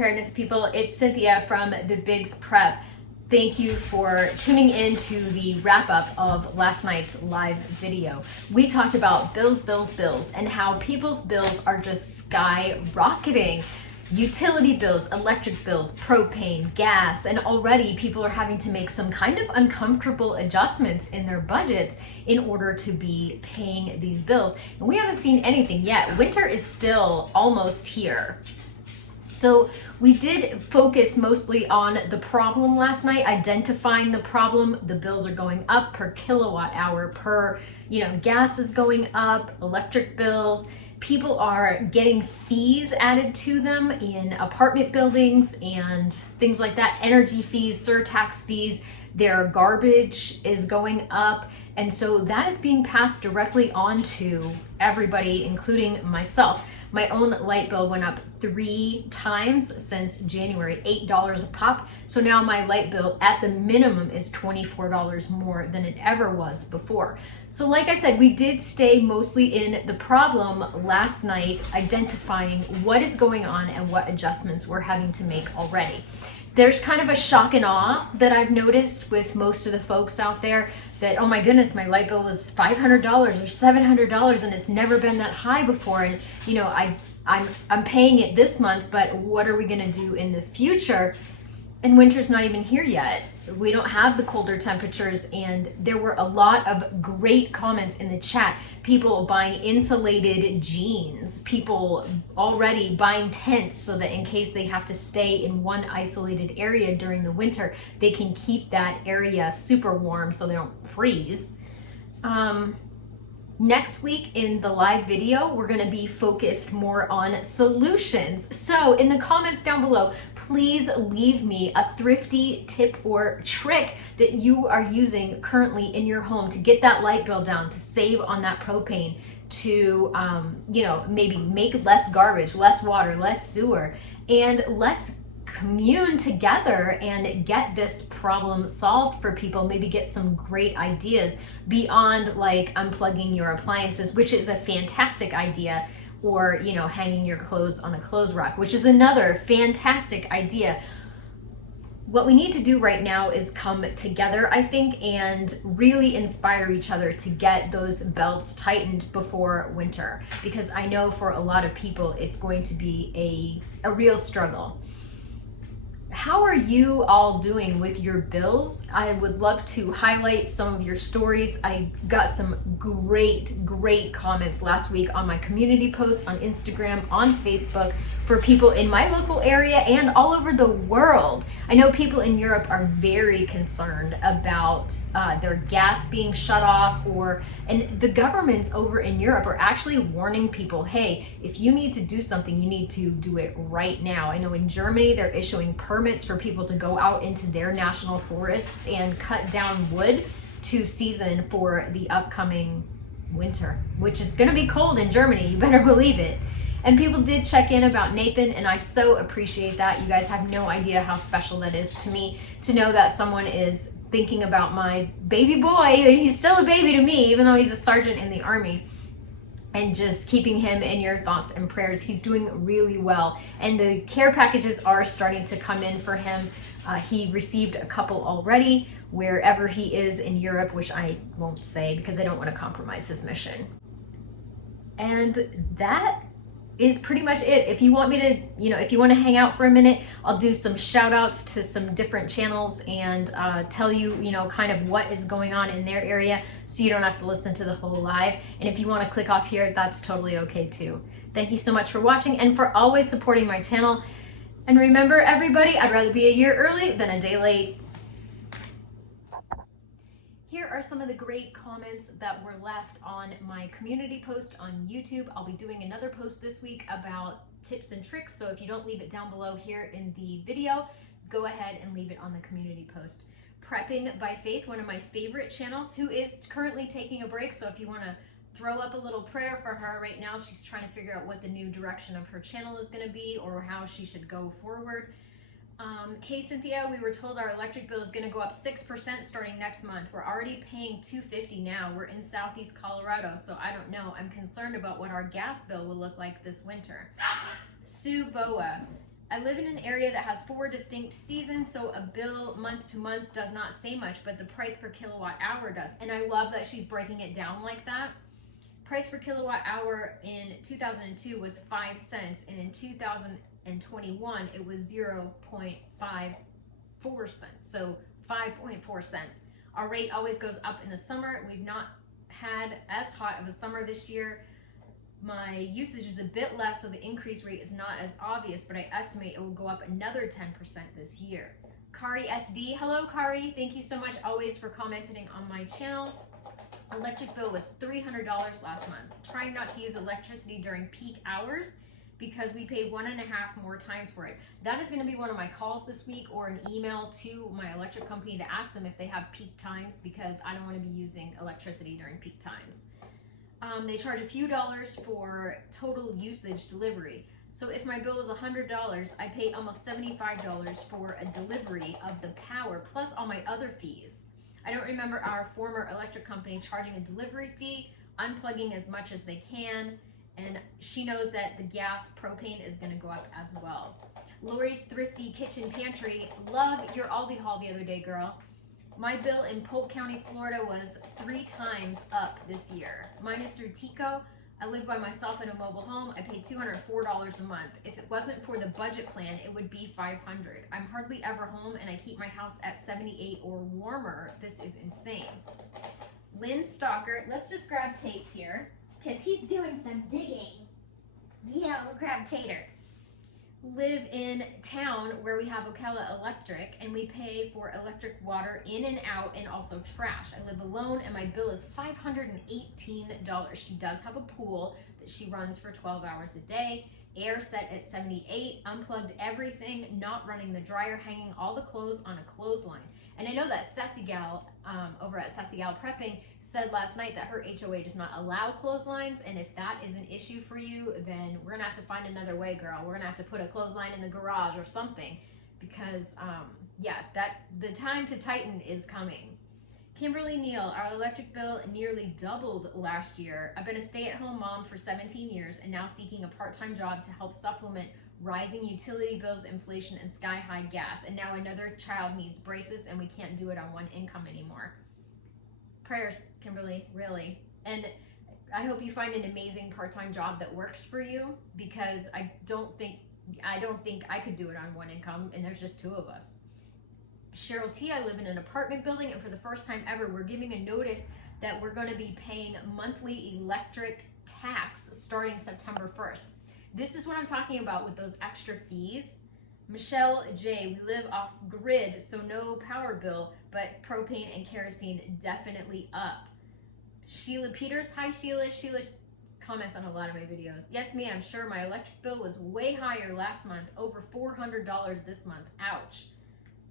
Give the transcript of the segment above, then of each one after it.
preparedness people. It's Cynthia from the Bigs Prep. Thank you for tuning in to the wrap up of last night's live video. We talked about bills, and how people's bills are just skyrocketing. Utility bills, electric bills, propane, gas, and already people are having to make some kind of uncomfortable adjustments in their budgets in order to be paying these bills. And we haven't seen anything yet. Winter is still almost here. So we did focus mostly on the problem last night, identifying the problem. The bills are going up per kilowatt hour, per, gas is going up, electric bills. People are getting fees added to them in apartment buildings and things like that. Energy fees, surtax fees, their garbage is going up. And so that is being passed directly on to everybody, including myself. My own light bill went up 3 times since January, $8 a pop. So now my light bill at the minimum is $24 more than it ever was before. So like I said, we did stay mostly in the problem last night, identifying what is going on and what adjustments we're having to make already. There's kind of a shock and awe that I've noticed with most of the folks out there that, oh my goodness, my light bill was $500 or $700 and it's never been that high before. And, I'm paying it this month, but what are we going to do in the future? And winter's not even here yet. We don't have the colder temperatures, and there were a lot of great comments in the chat. People buying insulated jeans, people already buying tents so that in case they have to stay in one isolated area during the winter, they can keep that area super warm so they don't freeze. Next week in the live video, we're going to be focused more on solutions. So in the comments down below, please leave me a thrifty tip or trick that you are using currently in your home to get that light bill down, to save on that propane, to maybe make less garbage, less water, less sewer, and let's commune together and get this problem solved for people. Maybe get some great ideas beyond like unplugging your appliances, which is a fantastic idea, or hanging your clothes on a clothes rack, which is another fantastic idea. What we need to do right now is come together, I think, and really inspire each other to get those belts tightened before winter, because I know for a lot of people it's going to be a real struggle. How are you all doing with your bills? I would love to highlight some of your stories. I got some great comments last week on my community post on Instagram, on Facebook, for people in my local area and all over the world. I know people in Europe are very concerned about their gas being shut off, and the governments over in Europe are actually warning people, hey, if you need to do something, you need to do it right now. I know in Germany, they're issuing permits for people to go out into their national forests and cut down wood to season for the upcoming winter, which is going to be cold in Germany. You better believe it. And people did check in about Nathan, and I so appreciate that. You guys have no idea how special that is to me, to know that someone is thinking about my baby boy. He's still a baby to me, even though he's a sergeant in the Army. And just keeping him in your thoughts and prayers. He's doing really well. And the care packages are starting to come in for him. He received a couple already, wherever he is in Europe, which I won't say because I don't want to compromise his mission. And that is pretty much it. If you want me to, if you want to hang out for a minute, I'll do some shout outs to some different channels and tell you, kind of what is going on in their area, so you don't have to listen to the whole live. And if you want to click off here, that's totally okay too. Thank you so much for watching and for always supporting my channel. And remember, everybody, I'd rather be a year early than a day late. Here are some of the great comments that were left on my community post on YouTube. I'll be doing another post this week about tips and tricks, so if you don't leave it down below here in the video, go ahead and leave it on the community post. Prepping by Faith, one of my favorite channels, who is currently taking a break, so if you want to throw up a little prayer for her right now, she's trying to figure out what the new direction of her channel is going to be or how she should go forward. Hey Cynthia, we were told our electric bill is going to go up 6% starting next month. We're already paying $250 now. We're in Southeast Colorado, so I don't know. I'm concerned about what our gas bill will look like this winter. Sue Boa, I live in an area that has 4 distinct seasons, so a bill month to month does not say much, but the price per kilowatt hour does. And I love that she's breaking it down like that. Price per kilowatt hour in 2002 was 5 cents, and in 2021 it was 0.54 cents, so 5.4 cents. Our rate always goes up in the summer. We've not had as hot of a summer this year. My usage is a bit less, so the increase rate is not as obvious, but I estimate it will go up another 10% this year. Kari SD, hello Kari, thank you so much always for commenting on my channel. Electric bill was $300 last month. Trying not to use electricity during peak hours because we pay 1.5 more times for it. That is going to be one of my calls this week, or an email to my electric company to ask them if they have peak times, because I don't want to be using electricity during peak times. They charge a few dollars for total usage delivery. So if my bill is $100, I pay almost $75 for a delivery of the power, plus all my other fees. I don't remember our former electric company charging a delivery fee, unplugging as much as they can, and she knows that the gas propane is going to go up as well. Lori's Thrifty Kitchen Pantry, love your Aldi haul the other day, girl. My bill in Polk County, Florida was 3 times up this year. Mine is through Tico. I live by myself in a mobile home. I pay $204 a month. If it wasn't for the budget plan, it would be $500. I'm hardly ever home, and I keep my house at 78 or warmer. This is insane. Lynn Stalker, let's just grab Tate's here, because he's doing some digging. Yeah, we'll grab Tater. Live in town where we have Ocala Electric, and we pay for electric water in and out, and also trash. I live alone, and my bill is $518. She does have a pool that she runs for 12 hours a day. Air set at 78, unplugged everything, not running the dryer, hanging all the clothes on a clothesline. And I know that Sassy Gal over at Sassy Gal Prepping said last night that her HOA does not allow clotheslines, and if that is an issue for you, then we're gonna have to find another way, girl. We're gonna have to put a clothesline in the garage or something, because yeah, the time to tighten is coming. Kimberly Neal, our electric bill nearly doubled last year. I've been a stay-at-home mom for 17 years and now seeking a part-time job to help supplement rising utility bills, inflation, and sky-high gas. And now another child needs braces, and we can't do it on one income anymore. Prayers, Kimberly, really. And I hope you find an amazing part-time job that works for you, because I don't think I could do it on one income, and there's just 2 of us. Cheryl T, I live in an apartment building, and for the first time ever, we're giving a notice that we're going to be paying monthly electric tax starting September 1st. This is what I'm talking about with those extra fees. Michelle J, we live off grid, so no power bill, but propane and kerosene definitely up. Sheila Peters, hi Sheila. Sheila comments on a lot of my videos. Yes, ma'am, sure, my electric bill was way higher last month, over $400 this month. Ouch.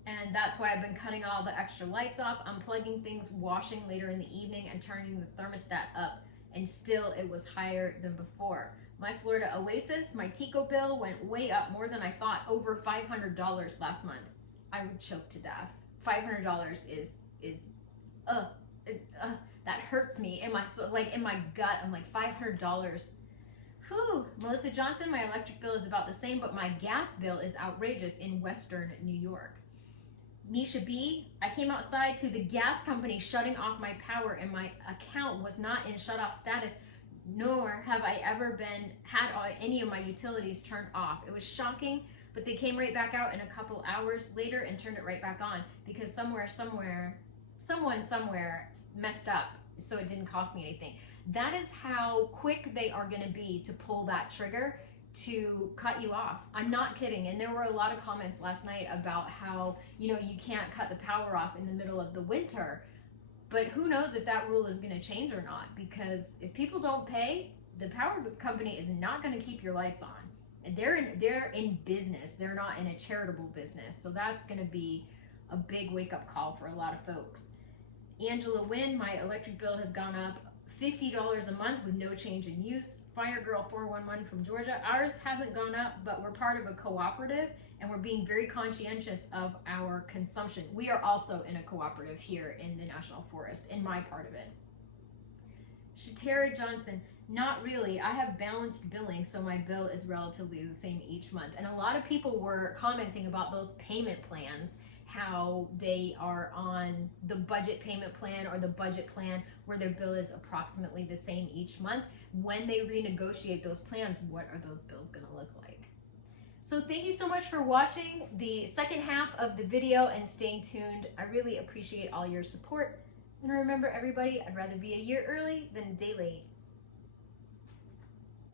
And that's why I've been cutting all the extra lights off, unplugging things, washing later in the evening, and turning the thermostat up. And still, it was higher than before. My Florida Oasis, my Tico bill went way up, more than I thought, over $500 last month. I would choke to death. $500 that hurts me in my gut. I'm like, $500. Whew. Melissa Johnson, my electric bill is about the same, but my gas bill is outrageous in Western New York. Misha B, I came outside to the gas company shutting off my power, and my account was not in shut off status, nor have I ever had any of my utilities turned off. It was shocking, but they came right back out in a couple hours later and turned it right back on, because someone somewhere messed up, so it didn't cost me anything. That is how quick they are going to be to pull that trigger to cut you off. I'm not kidding. And there were a lot of comments last night about how, you can't cut the power off in the middle of the winter. But who knows if that rule is going to change or not, because if people don't pay, the power company is not going to keep your lights on. They're in business. They're not in a charitable business. So that's going to be a big wake-up call for a lot of folks. Angela Wynn, my electric bill has gone up $50 a month with no change in use. Fire Girl 411 from Georgia, ours hasn't gone up, but we're part of a cooperative, and we're being very conscientious of our consumption. We are also in a cooperative here in the National Forest, in my part of it. Shatera Johnson, Not really. I have balanced billing, so my bill is relatively the same each month. And a lot of people were commenting about those payment plans, how they are on the budget payment plan or the budget plan where their bill is approximately the same each month. When they renegotiate those plans, what are those bills going to look like? So thank you so much for watching the second half of the video and staying tuned. I really appreciate all your support. And remember, everybody, I'd rather be a year early than a day late.